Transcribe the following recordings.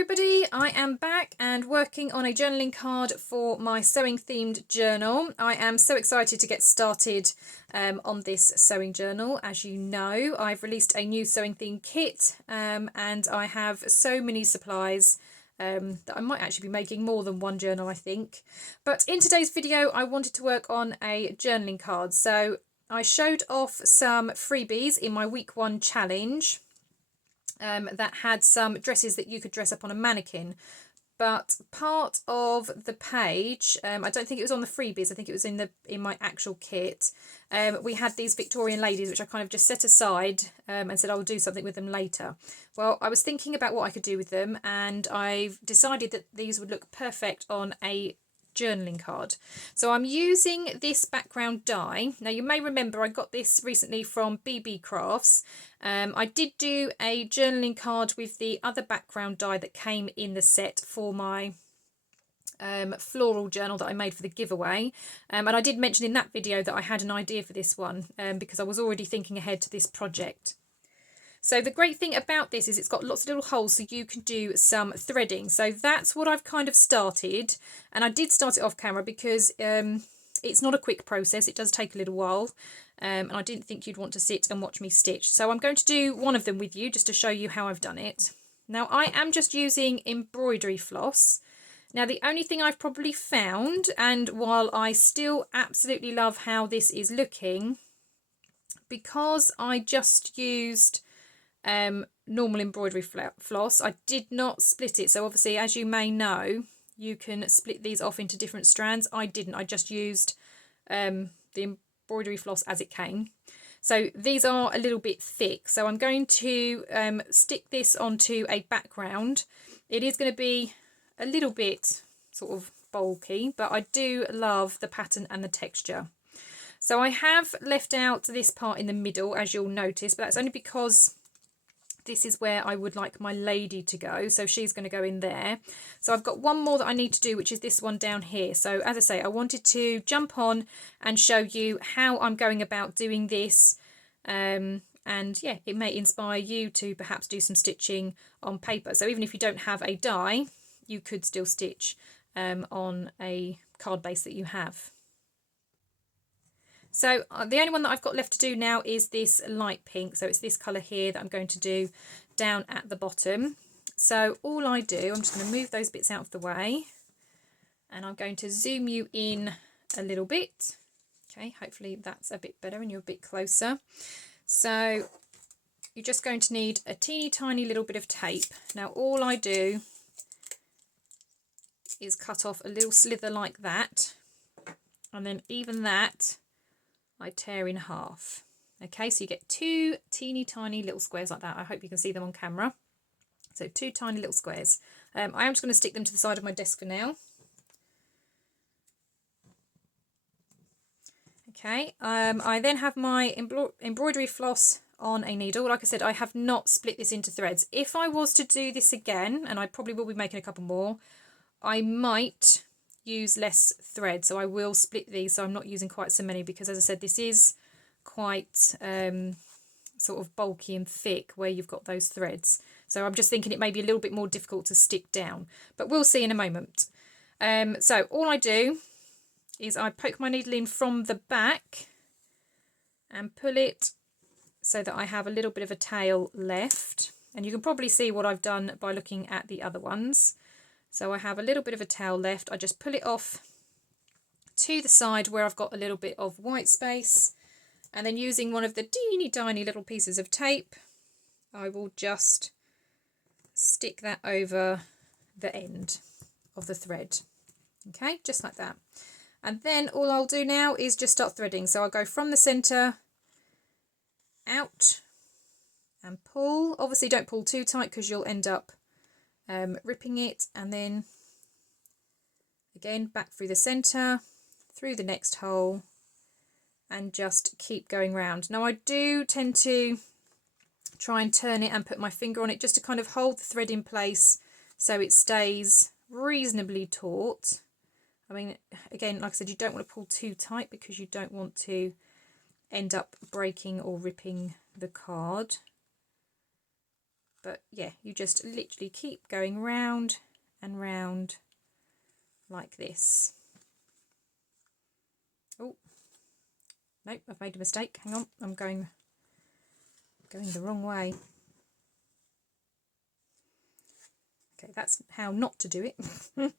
everybody, I am back and working on a journaling card for my sewing themed journal. I am so excited to get started on this sewing journal. As you know, I've released a new sewing themed kit and I have so many supplies that I might actually be making more than one journal, I think. But in today's video, I wanted to work on a journaling card. So I showed off some freebies in my week 1 challenge. That had some dresses that you could dress up on a mannequin, but part of the page, I don't think it was on the freebies, I think it was in my actual kit. We had these Victorian ladies which I kind of just set aside and said I will do something with them later. Well, I was thinking about what I could do with them, and I've decided that these would look perfect on a journaling card. So I'm using this background die. Now you may remember I got this recently from Beebeecrafts. I did do a journaling card with the other background die that came in the set for my floral journal that I made for the giveaway, and I did mention in that video that I had an idea for this one because I was already thinking ahead to this project. So the great thing about this is it's got lots of little holes so you can do some threading. So that's what I've kind of started, and I did start it off camera because it's not a quick process. It does take a little while, and I didn't think you'd want to sit and watch me stitch. So I'm going to do one of them with you just to show you how I've done it. Now I am just using embroidery floss. Now the only thing I've probably found, and while I still absolutely love how this is looking, because I just used normal embroidery floss, I did not split it. So obviously, as you may know, you can split these off into different strands. I didn't. I just used the embroidery floss as it came. So these are a little bit thick. So I'm going to stick this onto a background. It is going to be a little bit sort of bulky, but I do love the pattern and the texture. So I have left out this part in the middle, as you'll notice, but that's only because this is where I would like my lady to go, so she's going to go in there. So I've got one more that I need to do, which is this one down here. So as I say, I wanted to jump on and show you how I'm going about doing this, and yeah, it may inspire you to perhaps do some stitching on paper. So even if you don't have a die, you could still stitch on a card base that you have. So the only one that I've got left to do now is this light pink. So it's this colour here that I'm going to do down at the bottom. So all I do, I'm just going to move those bits out of the way, and I'm going to zoom you in a little bit. Okay, hopefully that's a bit better and you're a bit closer. So you're just going to need a teeny tiny little bit of tape. Now all I do is cut off a little slither like that, and then even that I tear in half. Okay, so you get 2 teeny tiny little squares like that. I hope you can see them on camera. So 2 tiny little squares. I am just going to stick them to the side of my desk for now. Okay, I then have my embroidery floss on a needle. Like I said, I have not split this into threads. If I was to do this again, and I probably will be making a couple more, I might use less thread, so I will split these so I'm not using quite so many, because as I said, this is quite sort of bulky and thick where you've got those threads. So I'm just thinking it may be a little bit more difficult to stick down, but we'll see in a moment. So all I do is I poke my needle in from the back and pull it so that I have a little bit of a tail left, and you can probably see what I've done by looking at the other ones. So I have a little bit of a tail left. I just pull it off to the side where I've got a little bit of white space, and then using one of the teeny tiny little pieces of tape, I will just stick that over the end of the thread. Okay, just like that. And then all I'll do now is just start threading. So I'll go from the centre out and pull. Obviously don't pull too tight because you'll end up ripping it, and then again back through the centre, through the next hole, and just keep going round. Now I do tend to try and turn it and put my finger on it just to kind of hold the thread in place so it stays reasonably taut. I mean, again, like I said, you don't want to pull too tight because you don't want to end up breaking or ripping the card. but yeah, you just literally keep going round and round like this. Oh, nope, I've made a mistake. Hang on, I'm going the wrong way. Okay, that's how not to do it.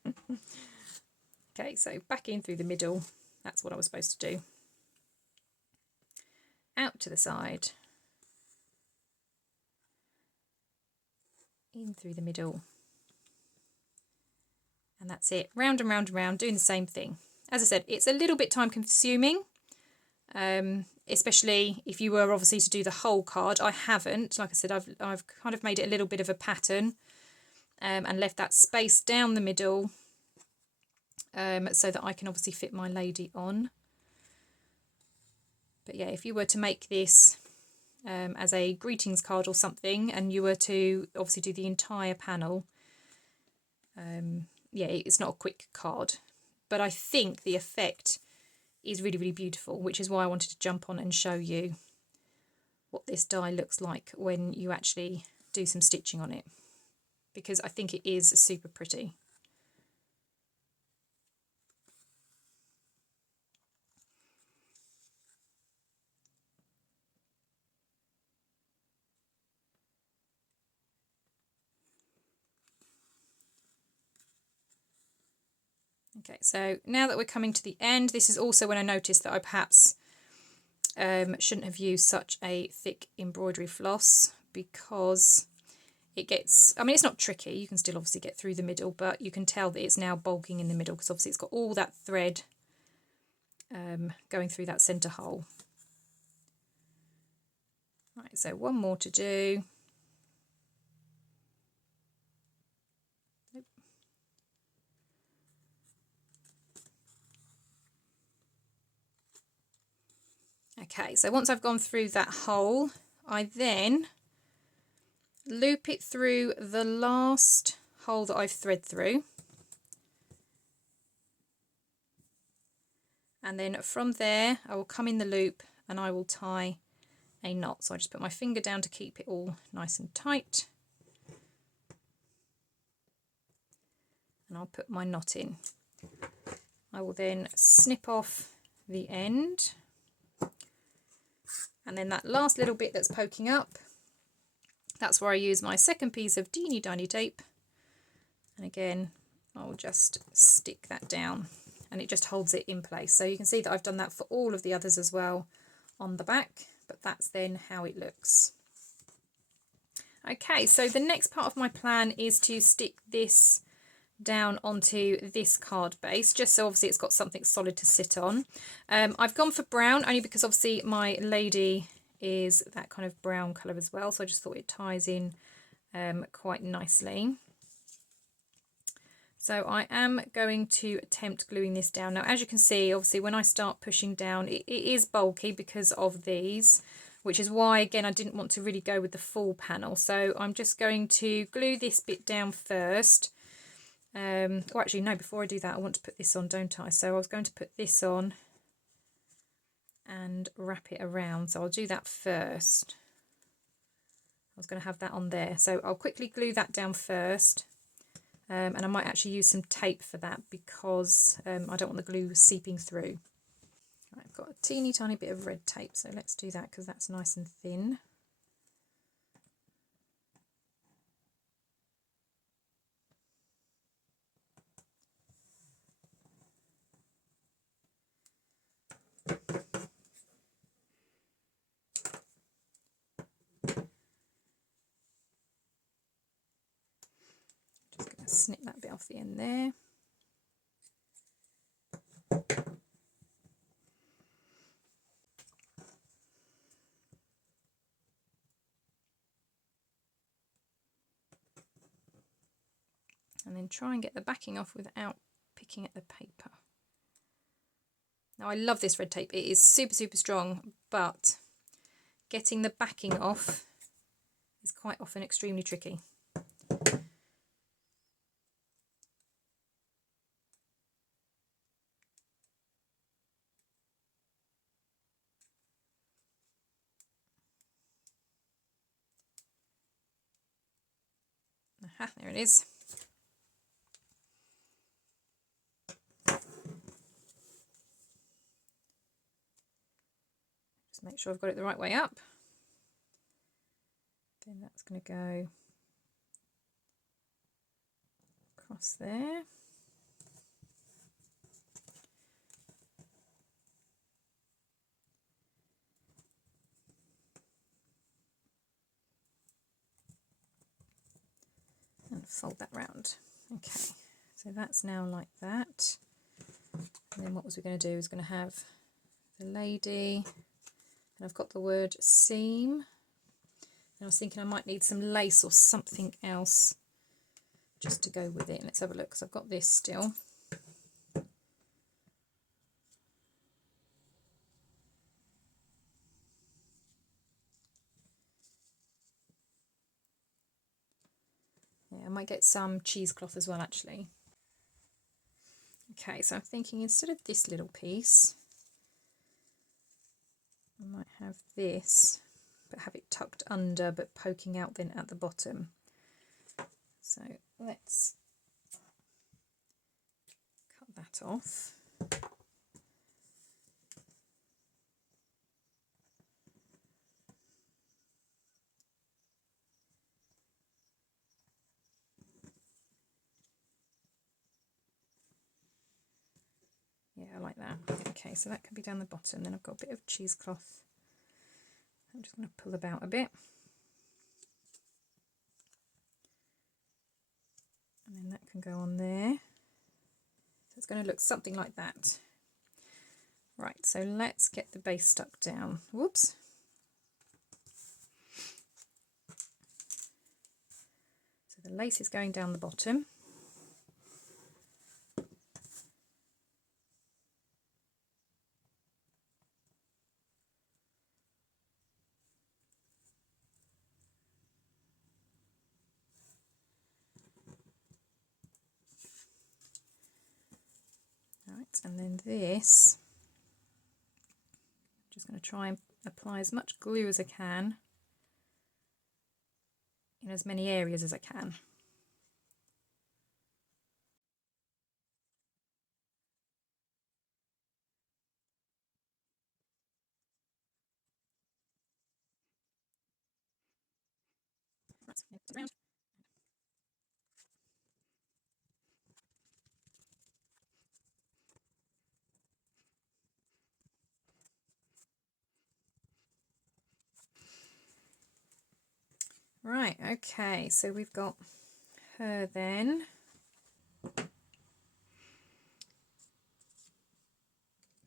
Okay, so back in through the middle. That's what I was supposed to do. Out to the side. In through the middle. And that's it. Round and round and round, doing the same thing. As I said, it's a little bit time consuming. Especially if you were obviously to do the whole card. I haven't. Like I said, I've kind of made it a little bit of a pattern and left that space down the middle so that I can obviously fit my lady on. But yeah, if you were to make this as a greetings card or something, and you were to obviously do the entire panel, yeah, it's not a quick card. But I think the effect is really, really beautiful, which is why I wanted to jump on and show you what this die looks like when you actually do some stitching on it, because I think it is super pretty. Okay, so now that we're coming to the end, this is also when I noticed that I perhaps shouldn't have used such a thick embroidery floss, because it gets, I mean, it's not tricky, you can still obviously get through the middle, but you can tell that it's now bulking in the middle because obviously it's got all that thread going through that centre hole. Right, so one more to do. Nope. Okay, so once I've gone through that hole, I then loop it through the last hole that I've thread through. And then from there, I will come in the loop and I will tie a knot. So I just put my finger down to keep it all nice and tight. And I'll put my knot in. I will then snip off the end. And then that last little bit that's poking up, that's where I use my second piece of teeny tiny tape. And again, I'll just stick that down and it just holds it in place. So you can see that I've done that for all of the others as well on the back, but that's then how it looks. Okay, so the next part of my plan is to stick this down onto this card base, just so obviously it's got something solid to sit on. I've gone for brown only because obviously my lady is that kind of brown colour as well, so I just thought it ties in quite nicely. So I am going to attempt gluing this down. Now, as you can see, obviously when I start pushing down, it is bulky because of these, which is why, again, I didn't want to really go with the full panel. So I'm just going to glue this bit down first. Or actually, no, before I do that, I want to put this on, don't I? So I was going to put this on and wrap it around. So I'll do that first. I was going to have that on there. So I'll quickly glue that down first. And I might actually use some tape for that because I don't want the glue seeping through. I've got a teeny tiny bit of red tape, so let's do that because that's nice and thin. Just going to snip that bit off the end there. And then try and get the backing off without picking at the paper. Now I love this red tape, it is super, super strong, but getting the backing off is quite often extremely tricky. Ah, there it is. Just make sure I've got it the right way up. Then that's going to go across there. And fold that round. Okay, so that's now like that. And then what was we going to do? Is going to have the lady, and I've got the word seam. And I was thinking I might need some lace or something else just to go with it. Let's have a look, because I've got this still. Yeah, I might get some cheesecloth as well, actually. Okay, so I'm thinking instead of this little piece, I might have this, but have it tucked under, but poking out then at the bottom. So let's cut that off. Yeah, I like that. Okay, so that can be down the bottom. Then I've got a bit of cheesecloth. I'm just going to pull about a bit. And then that can go on there. So it's going to look something like that. Right, so let's get the base stuck down. Whoops. So the lace is going down the bottom. Right, and then this, I'm just going to try and apply as much glue as I can in as many areas as I can. Right, okay, so we've got her then.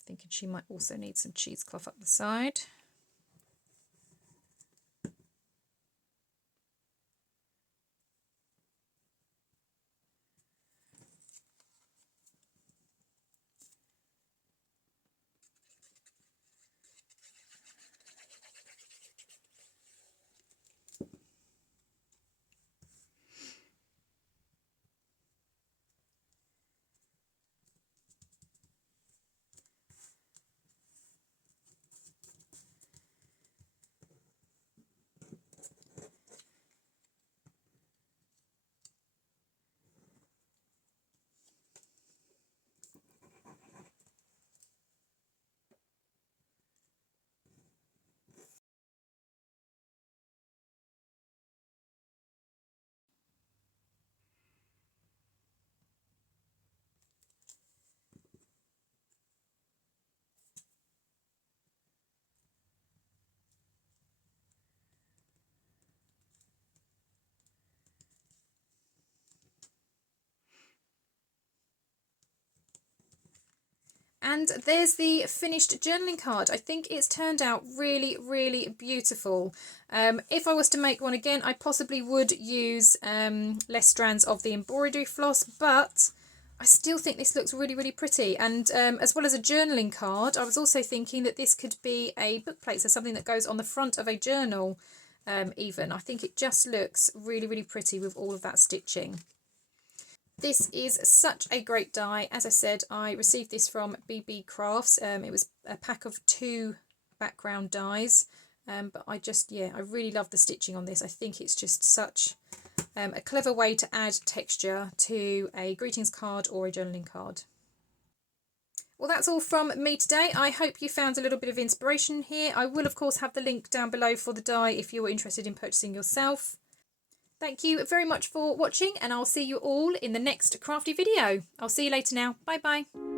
Thinking she might also need some cheesecloth up the side. And there's the finished journaling card. I think it's turned out really, really beautiful. If I was to make one again, I possibly would use less strands of the embroidery floss, but I still think this looks really, really pretty. And as well as a journaling card, I was also thinking that this could be a book plate, so something that goes on the front of a journal even. I think it just looks really, really pretty with all of that stitching. This is such a great die. As I said, I received this from Beebeecrafts. It was a pack of 2 background dies, but I really love the stitching on this. I think it's just such a clever way to add texture to a greetings card or a journaling card. Well, that's all from me today. I hope you found a little bit of inspiration here. I will, of course, have the link down below for the die if you're interested in purchasing yourself. Thank you very much for watching, and I'll see you all in the next crafty video. I'll see you later now. Bye bye.